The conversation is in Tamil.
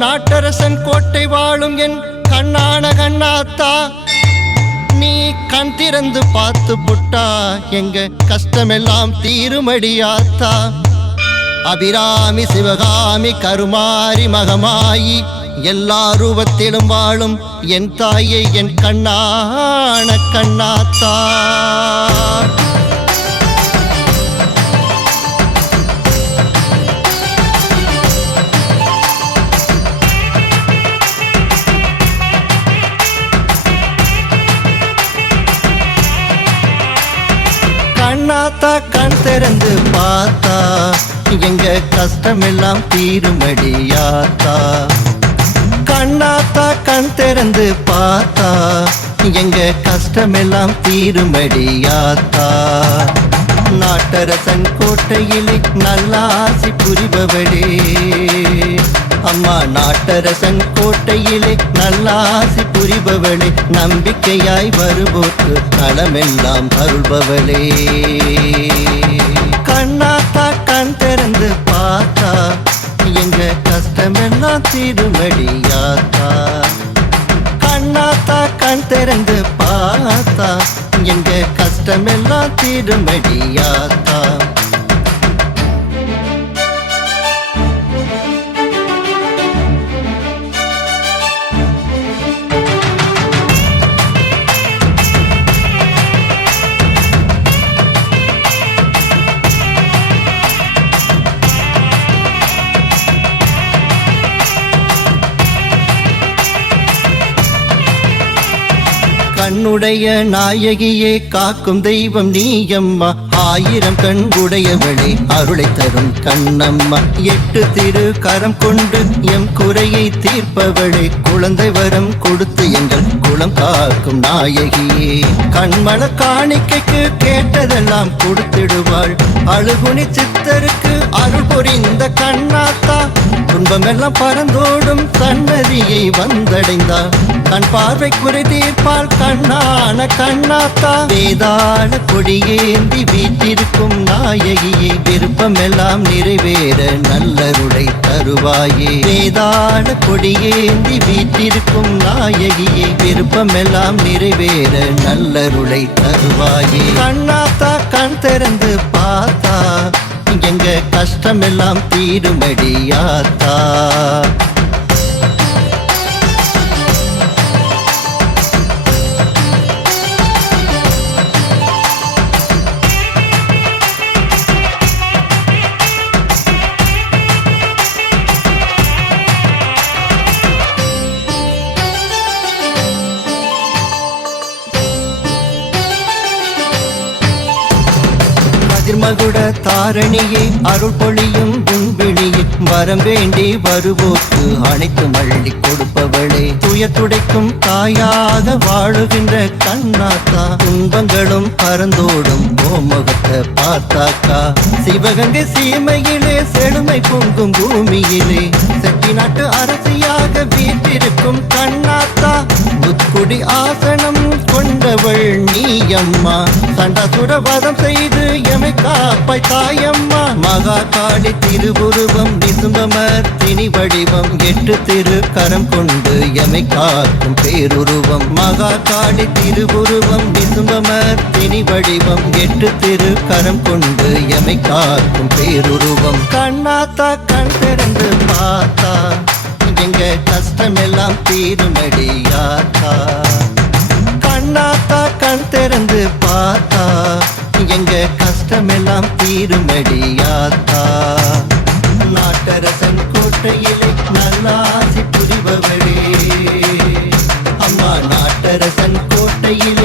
நாட்டரசன் கோட்டை வாழும் என் கண்ணான கண்ணாத்தா, நீ கண் திறந்து பார்த்து புட்டா எங்க கஷ்டமெல்லாம் தீருமடியாத்தா. அபிராமி சிவகாமி கருமாரி மகமாயி எல்லா ரூபத்திலும் வாழும் என் தாயை என் கண்ணான கண்ணாத்தா. கண்ணாத்தா கண் திறந்து பார்த்தா எங்க கஷ்டமெல்லாம் தீருமடியாத்தா. கண்ணாத்தா கண் திறந்து பார்த்தா எங்க கஷ்டமெல்லாம் தீருமடியாத்தா. நாட்டரசன் கோட்டையிலே நல்லாசி புரிபவளே அம்மா, நாட்டரசன் கோட்டையிலே நல்லாசி புரிபவளே, நம்பிக்கையாய் வருவோர்க்கு நலமெல்லாம் அருள்பவளே. கண்ணாத்தா கண் திறந்து பார்த்தா எங்க கஷ்டமெல்லாம் தீருமடியாத்தா. கண்ணாத்தா கண் திறந்து பார்த்தா எங்க கஷ்டமெல்லாம் தீருமடியாத்தா. கண்ணுடைய நாயகியே காக்கும் தெய்வம் நீயம்மா, ஆயிரம் கண் உடையவளே அருளை தரும் கண்ணம்மா. 8 திரு கரம் கொண்டு எம் குறையை தீர்ப்பவளே, குழந்தை வரம் கொடுத்து எங்கள் குலம் காக்கும் நாயகியே. கண்மண காணிக்கைக்கு கேட்டதெல்லாம் கொடுத்திடுவாள், அழுகுனி சித்தருக்கு அருள் புரிந்த கண்ணாத்தா. துன்பமெல்லாம் பறந்தோடும் சன்னதியை வந்தடைந்தாள், கண் பார்வை குறை தீர்ப்பால் கண்ணான கண்ணாத்தா. வேதாள கொடியேந்தி வீட்டிருக்கும் நாயகியே, விருப்பமெல்லாம் நிறைவேற நல்லருளை தருவாயே. வேதாள கொடியேந்தி வீட்டிருக்கும் நாயகியே, விருப்பமெல்லாம் நிறைவேற நல்லருளை தருவாயே. கண்ணாத்தா கண் திறந்து பார்த்தா எங்க கஷ்டமெல்லாம் தீருமடியாத்தா. மகுட தாரணியே அருள் பொழியும் விண்வெளியே, வரம் வேண்டி வருவோர்க்கு அனைத்து மள்ளி கொடுப்பவளே. துயர் துடைக்கும் தாயாக வாழுகின்ற கண்ணாத்தா, துன்பங்களும் பறந்தோடும் கோமுகத்தை பார்த்தாக்கா. சிவகங்கை சீமையிலே செழுமை பொங்கும் பூமியிலே, செட்டி நாட்டு அரசியாக வீட்டிருக்கும் கண்ணாத்தா. முத்துக்குடி ஆசனம் கொண்டவள் நீயம்மா, சண்டாசுரவதம் செய்து எமை காப்பாய் தாயம்மா. மகா காளி திருவுருவம் விசும்பமர் திணி வடிவம், 8 திரு கரம் கொண்டு எமை காக்கும் பேருருவம். மகா காளி திருவுருவம் விசும்பமர் திணி வடிவம், 8 திரு கரம் கொண்டு எமை காக்கும் பேருருவம். கண்ணாத்தா கண் திறந்து பார்த்தா எங்க கஷ்டமெல்லாம் தீருமடியாத்தா. கண்ணாத்தா கண் திறந்து பார்த்தா எங்க கஷ்டமெல்லாம் தீருமடியாத்தா. நாட்டரசன் கோட்டையிலே நல்லாசி புரிபவளே அம்மா, நாட்டரசன் கோட்டையில்